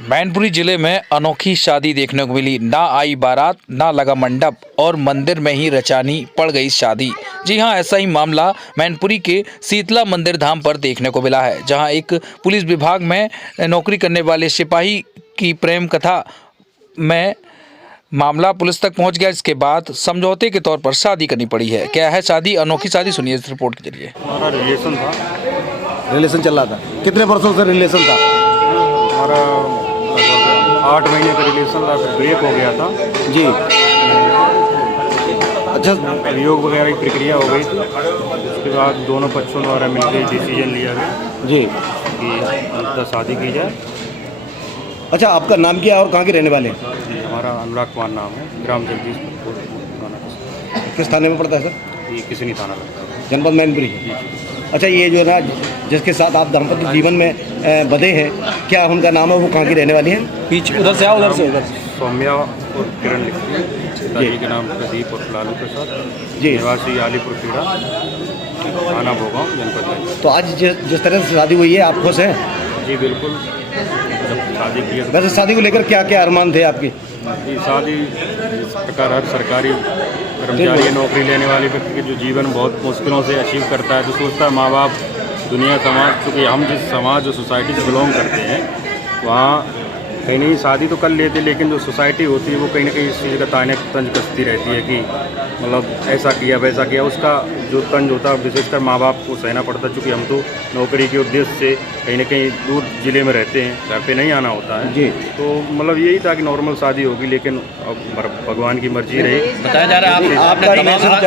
मैनपुरी जिले में अनोखी शादी देखने को मिली। ना आई बारात, ना लगा मंडप और मंदिर में ही रचानी पड़ गई शादी। जी हां, ऐसा ही मामला मैनपुरी के शीतला मंदिर धाम पर देखने को मिला है, जहां एक पुलिस विभाग में नौकरी करने वाले सिपाही की प्रेम कथा में मामला पुलिस तक पहुंच गया। इसके बाद समझौते के तौर पर शादी करनी पड़ी है। क्या है शादी, अनोखी शादी, सुनिए इस रिपोर्ट के जरिए। हमारा रिलेशन चल रहा था। कितने वर्षों से रिलेशन था? हमारा 8 महीने का रिलेशन था, ब्रेक हो गया था जी। अच्छा, वियोग वगैरह की प्रक्रिया हो गई। उसके बाद दोनों पक्षों द्वारा मिलकर डिसीजन लिया गया जी कि अंततः शादी की जाए। अच्छा, आपका नाम क्या है और कहाँ के रहने वाले हैं? हमारा अनुराग कुमार नाम है, ग्राम जगदीशपुर थाना। किस थाने में पड़ता है सर? ये किसनी थाना लगता है, जनपद मैनपुरी। अच्छा, ये जो है ना, जिसके साथ आप दाम्पत्य जीवन में बधे हैं, क्या उनका नाम है? वो कहाँ की रहने वाली हैं? पीछे उधर से आओ, उधर से सौम्या और किरण लिखती है। पिताजी के नाम प्रदीप और लालू प्रसाद जी, निवासी आलीपुर खेड़ा, थाना भोगांव, जनपद में। तो आज जिस तरह से शादी हुई है, आप खुश हैं? जी बिल्कुल। जब शादी की है, वैसे शादी को लेकर क्या क्या अरमान थे आपके? जी शादी जिस प्रकार हर सरकारी कर्मचारी नौकरी लेने वाले व्यक्ति के जो जीवन बहुत मुश्किलों से अचीव करता है, तो सोचता है माँ बाप, दुनिया, समाज, क्योंकि हम जिस समाज और सोसाइटी से बिलोंग करते हैं, वहाँ कहीं नहीं शादी तो कर लेते, लेकिन जो सोसाइटी होती है वो कहीं ना कहीं इस चीज़ का ताने तंज कसती रहती है कि मतलब ऐसा किया वैसा किया। उसका जो तंज होता है विशेषकर माँ बाप को सहना पड़ता है, चूँकि हम तो नौकरी के उद्देश्य से कहीं ना कहीं दूर जिले में रहते हैं, घर पे नहीं आना होता है जी। तो मतलब यही था कि नॉर्मल शादी होगी, लेकिन अब भगवान की मर्जी रही। बताया जा रहा है आपने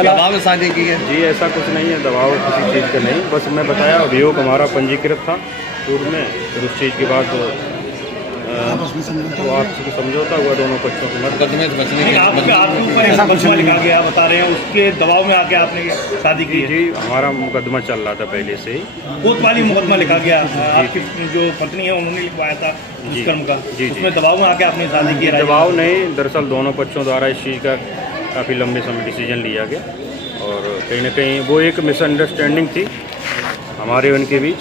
दबाव में शादी की है? जी ऐसा कुछ नहीं है, दबाव किसी चीज़ का नहीं, बस मैं बताया अभियोग हमारा पंजीकृत था पूर्व में, फिर उस चीज़ के बाद तो आपसे समझौता हुआ दोनों पक्षों के मुकदमे से बचने के आपके ऊपर ऐसा मुकदमा लिखा गया बता रहे हैं, उसके दबाव में आके आपने शादी की? जी हमारा मुकदमा चल रहा था पहले से ही, कोतवाली मुकदमा लिखा गया। आपकी जो पत्नी है उन्होंने लिखवाया था दुष्कर्म का, उसमें दबाव में आके आपने शादी की? दबाव नहीं, दरअसल दोनों पक्षों द्वारा इस चीज़ का काफ़ी लंबे समय डिसीजन लिया गया, और कहीं ना कहीं वो एक मिसअंडरस्टैंडिंग थी हमारे उनके बीच,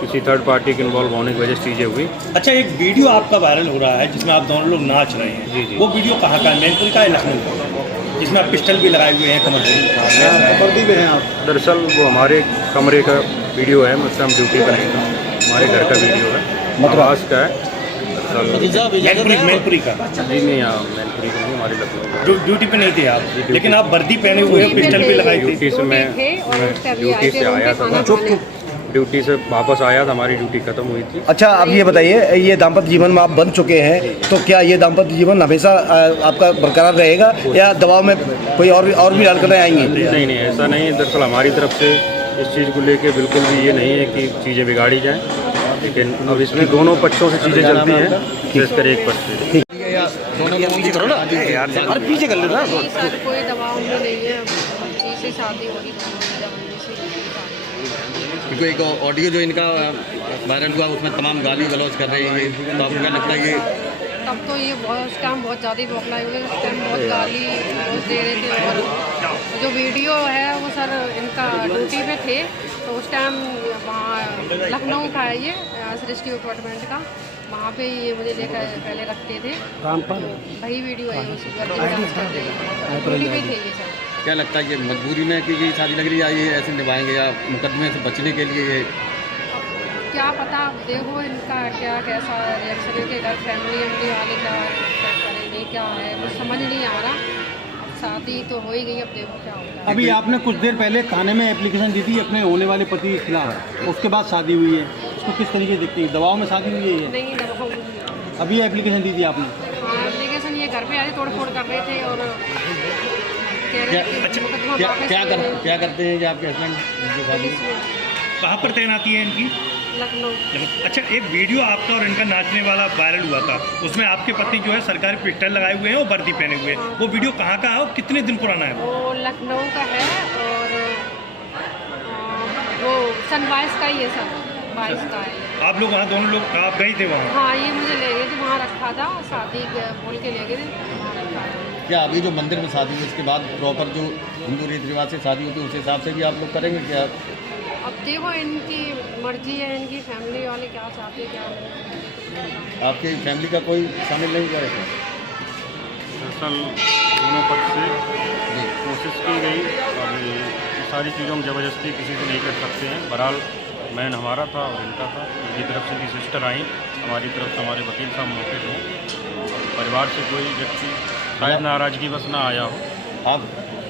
किसी थर्ड पार्टी के इन्वॉल्व होने की वजह से चीज़ें हुई। अच्छा, एक वीडियो आपका वायरल हो रहा है जिसमें आप दोनों लोग नाच रहे हैं। जी जी। वो वीडियो कहाँ का है? मैनपुरी का है, लखनऊ का, जिसमें आप पिस्टल भी लगाए हुए हैं, कमर पे हैं आप? दरअसल वो हमारे कमरे का वीडियो है, मतलब हम ड्यूटी पर नहीं था, हमारे घर का वीडियो है, मद्रास का है मैनपुरी का। जी नहीं, मैनपुरी का नहीं, हमारे लखनऊ ड्यूटी पे नहीं थे आप, लेकिन आप वर्दी पहने हुए हैं, पिस्टल भी लगाई थी। ड्यूटी से मैं ड्यूटी से आया था, ड्यूटी से वापस आया था, हमारी ड्यूटी खत्म हुई थी। अच्छा, अब ये बताइए, ये दाम्पत्य जीवन में आप बन चुके हैं, तो क्या ये दाम्पत्य जीवन हमेशा आपका बरकरार रहेगा या दबाव में कोई और भी डाल कर आएंगे? नहीं नहीं, ऐसा नहीं। दरअसल हमारी तरफ से इस चीज़ को लेके बिल्कुल भी ये नहीं है कि चीज़ें बिगाड़ी जाएँ, लेकिन अब इसमें दोनों पक्षों से चीज़ें चलती हैं, खासकर एक पक्ष से। पीछे कर लेना, कोई दबाव में नहीं है, से शादी हो रही है। एक ऑडियो जो इनका वायरल हुआ उसमें तमाम गाली गलौज कर रहे हैं, तो आपको क्या लगता है ये? तब तो ये उस टाइम बहुत ज़्यादा बौखलाए हुए, उस टाइम बहुत गाली दे रहे थे। और जो वीडियो है वो सर इनका ड्यूटी पे थे, तो उस टाइम वहाँ लखनऊ का है ये सृष्टि अपार्टमेंट का, वहाँ पे ये मुझे लेकर पहले रखते थे। वही वीडियो है, उसी ड्यूटी पे थे ये सर। क्या लगता है ये मजबूरी में कि ये शादी लग रही है, ये ऐसे निभाएंगे या मुकदमे से बचने के लिए? ये क्या पता, देखो इनका क्या कैसा रिएक्शन है, कि घर फैमिली वाले क्या करेंगे, क्या है कुछ समझ नहीं आ रहा। अब शादी तो हो ही गई, अब देखो क्या होगा। अभी आपने कुछ देर पहले थाने में एप्लीकेशन दी थी अपने होने वाले पति के खिलाफ, उसके बाद शादी हुई है, उसको किस तरीके से देखते हैं? दबाव में शादी हुई है? नहीं, दबाव नहीं। अभी एप्लीकेशन दी थी आपने? हाँ, एप्लीकेशन ये घर पे आए तोड़ फोड़ कर रहे थे, और क्या करते हैं ये आपके हस्बैंड? कहाँ पर तैनाती है इनकी? लखनऊ। अच्छा, एक वीडियो आपका और इनका नाचने वाला वायरल हुआ था, उसमें आपके पति जो है सरकारी पिस्टल लगाए हुए हैं और वर्दी पहने हुए हैं। वो वीडियो कहाँ का है और कितने दिन पुराना है? वो लखनऊ का है, और वो सन 22 का ही है सर, 22 का है। आप लोग वहाँ दोनों लोग आप गए थे वहाँ? हाँ, ये मुझे ले गए थे, वहाँ रखा था, शादी बोल के ले गए थे, वहाँ रखा था। क्या अभी जो मंदिर में शादी हुई उसके बाद प्रॉपर जो हिंदू रीति रिवाज से शादी होती है उस हिसाब से भी आप लोग करेंगे क्या? अब देखो इनकी मर्जी है, इनकी फैमिली वाले क्या चाहते हैं क्या नहीं। आपकी फैमिली का कोई शामिल नहीं हुआ है क्या? दरअसल दोनों पक्ष से जी कोशिश की गई और ये सारी चीज़ों में ज़बरदस्ती किसी से नहीं कर सकते हैं। बहरहाल मैन हमारा था और इनका था। इनकी तरफ से भी सिस्टर आई, हमारी तरफ से हमारे वकील साहब मौके पे हैं। परिवार से कोई व्यक्ति शायद नाराज़गी बस ना आया हो।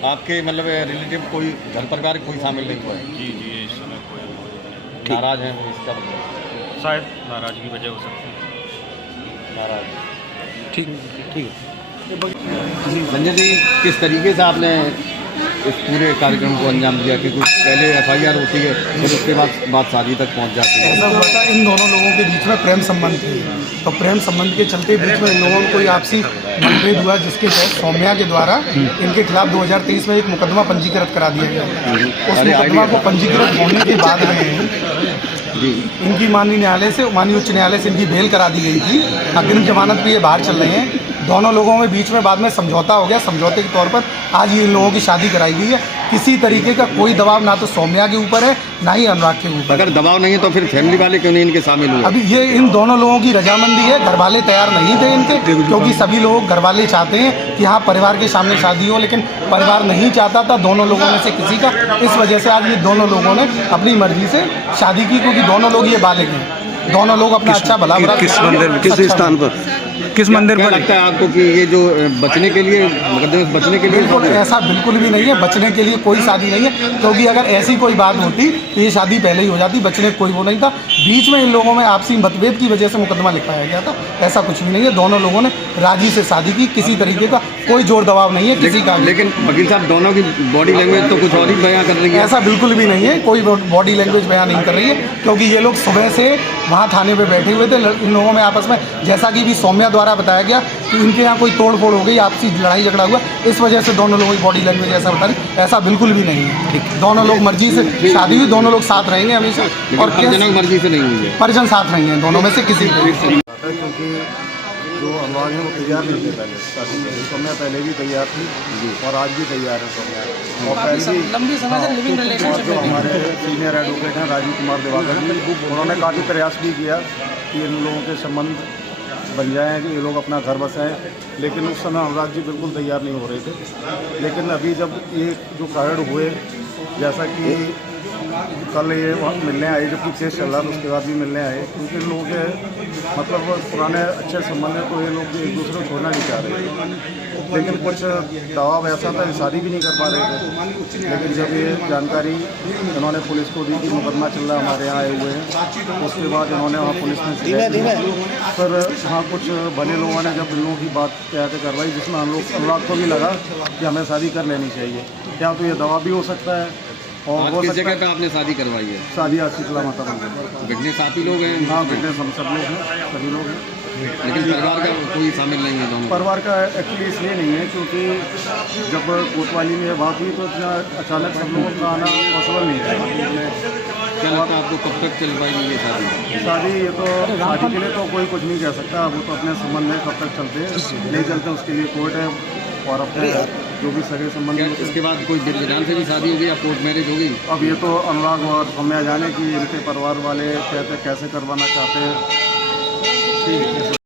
आपके मतलब रिलेटिव कोई घर परिवार कोई शामिल नहीं हुआ है? जी जी, इस समय कोई मौजूद नहीं। नाराज हैं वो, इसका मतलब शायद नाराज़गी वजह हो सकती है। नाराज। ठीक है। संजय जी, किस तरीके से आपने इस पूरे कार्यक्रम को अंजाम दिया कि कुछ पहले FIR होती है फिर उसके बाद बात शादी तक पहुंच जाती है? ऐसा हुआ था, इन दोनों लोगों के बीच में प्रेम संबंध थी, तो प्रेम संबंध के चलते बीच में इन लोगों को कोई आपसी मतभेद हुआ, जिसके तहत सौम्या के द्वारा इनके खिलाफ 2023 में एक मुकदमा पंजीकृत करा दिया गया। उस मुकदमा को पंजीकृत होने के बाद में जी इनकी माननीय उच्च न्यायालय से इनकी बेल करा दी गई थी। अग्रिम जमानत पे ये बाहर चल रहे हैं। दोनों लोगों में बीच में बाद में समझौता हो गया। समझौते के तौर पर आज ये इन लोगों की शादी कराई गई है। किसी तरीके का कोई दबाव ना तो सौम्या के ऊपर है ना ही अनुराग के ऊपर। अगर दबाव नहीं है तो फिर फैमिली वाले क्यों नहीं इनके शामिल हुए? अभी ये इन दोनों लोगों की रजामंदी है। घर वाले तैयार नहीं थे इनके, क्योंकि सभी लोग घर वाले चाहते हैं कि हाँ परिवार के सामने शादी हो, लेकिन परिवार नहीं चाहता था दोनों लोगों में से किसी का। इस वजह से आज ये दोनों लोगों ने अपनी मर्जी से शादी की, क्योंकि दोनों लोग ये बालिग हैं। दोनों लोग अपना अच्छा भला बुरा किस मंदिर में, किस स्थान पर, किस मंदिर क्या पर? लगता है आपको कि ये जो बचने के लिए मुकदमे से बचने के लिए बिल्कुल ऐसा बिल्कुल भी नहीं है। बचने के लिए कोई शादी नहीं है, क्योंकि अगर ऐसी कोई बात होती तो ये शादी पहले ही हो जाती। बचने कोई वो नहीं था। बीच में इन लोगों में आपसी मतभेद की वजह से मुकदमा लिखवाया गया था। ऐसा कुछ भी नहीं है। दोनों लोगों ने राजी से शादी की। किसी तरीके का कोई जोर दबाव नहीं है किसी का। लेकिन वकील साहब दोनों की बॉडी लैंग्वेज तो कुछ और ही बयां कर रही है। ऐसा बिल्कुल भी नहीं है। कोई बॉडी लैंग्वेज बयान नहीं कर रही है, क्योंकि ये लोग सुबह से वहाँ थाने पे बैठे हुए थे। इन लोगों में आपस में, जैसा कि भी सौम्या द्वारा बताया गया कि इनके यहाँ कोई तोड़ फोड़ हो गई, आपसी लड़ाई झगड़ा हुआ, इस वजह से दोनों लोगों की बॉडी लैंग्वेज ऐसा बता रही। ऐसा बिल्कुल भी नहीं है। दोनों लोग मर्जी से शादी हुई, दोनों लोग साथ रहेंगे हमेशा। और परिजनों की मर्जी से नहीं हुई है। परिजन साथ नहीं है दोनों में से किसी को। क्योंकि जो अनुराग है वो तैयार नहीं थे पहले शादी में। सौम्या पहले भी तैयार थी और आज भी तैयार है सौम्या। और पहले लंबी समय से लिविंग रिलेशनशिप में हमारे सीनियर एडवोकेट हैं राजीव कुमार दिवाकर, उन्होंने काफ़ी प्रयास भी किया कि इन लोगों के संबंध बन जाएँ, कि ये लोग अपना घर बसाएं, लेकिन उस समय अनुराग जी बिल्कुल तैयार नहीं हो रहे थे। लेकिन अभी जब ये जो कारण हुए, जैसा कि कल ये वहाँ मिलने आए, जबकि केस चल रहा था उसके बाद भी मिलने आए, क्योंकि इन लोगों के मतलब पुराने अच्छे संबंध है, तो ये लोग एक दूसरे को छोड़ना नहीं चाह रहे थे। लेकिन कुछ दबाव ऐसा था, शादी भी नहीं कर पा रहे थे। लेकिन जब ये जानकारी इन्होंने पुलिस को दी कि मुकदमा चल रहा है, हमारे यहाँ आए हुए हैं, उसके बाद इन्होंने वहाँ पुलिस में फिर वहाँ कुछ बने लोगों ने जब इन लोगों की बात कहते करवाई, जिसमें हम लोग अनुराग को भी लगा कि हमें शादी कर लेनी चाहिए। क्या तो ये दवा भी हो सकता है और वो किस जगह पे आपने शादी करवाई है? शादी आज शीतला माता मंदिर। बिजनेस आप ही लोग हैं? हाँ बिजनेस हम सब लोग हैं, सभी लोग हैं। लेकिन परिवार का कोई शामिल नहीं है दोनों? परिवार का एक्चुअली इसलिए नहीं है क्योंकि जब कोतवाली में बात हुई तो इतना अचानक सब लोगों का आना पॉसिबल नहीं था। क्या लगता है आपको कब तक चल पाएगी ये शादी? शादी ये तो शादी के लिए तो कोई कुछ नहीं कह सकता। वो तो अपने संबंध में कब तक चलते हैं, नहीं चलते उसके लिए कोर्ट है और अपने जो भी सगे संबंध। इसके बाद कोई विधान से भी शादी होगी या कोर्ट मैरिज होगी? अब ये तो अनुराग और सौम्या जाने कि इनके परिवार वाले कहते कैसे करवाना चाहते हैं। ठीक है।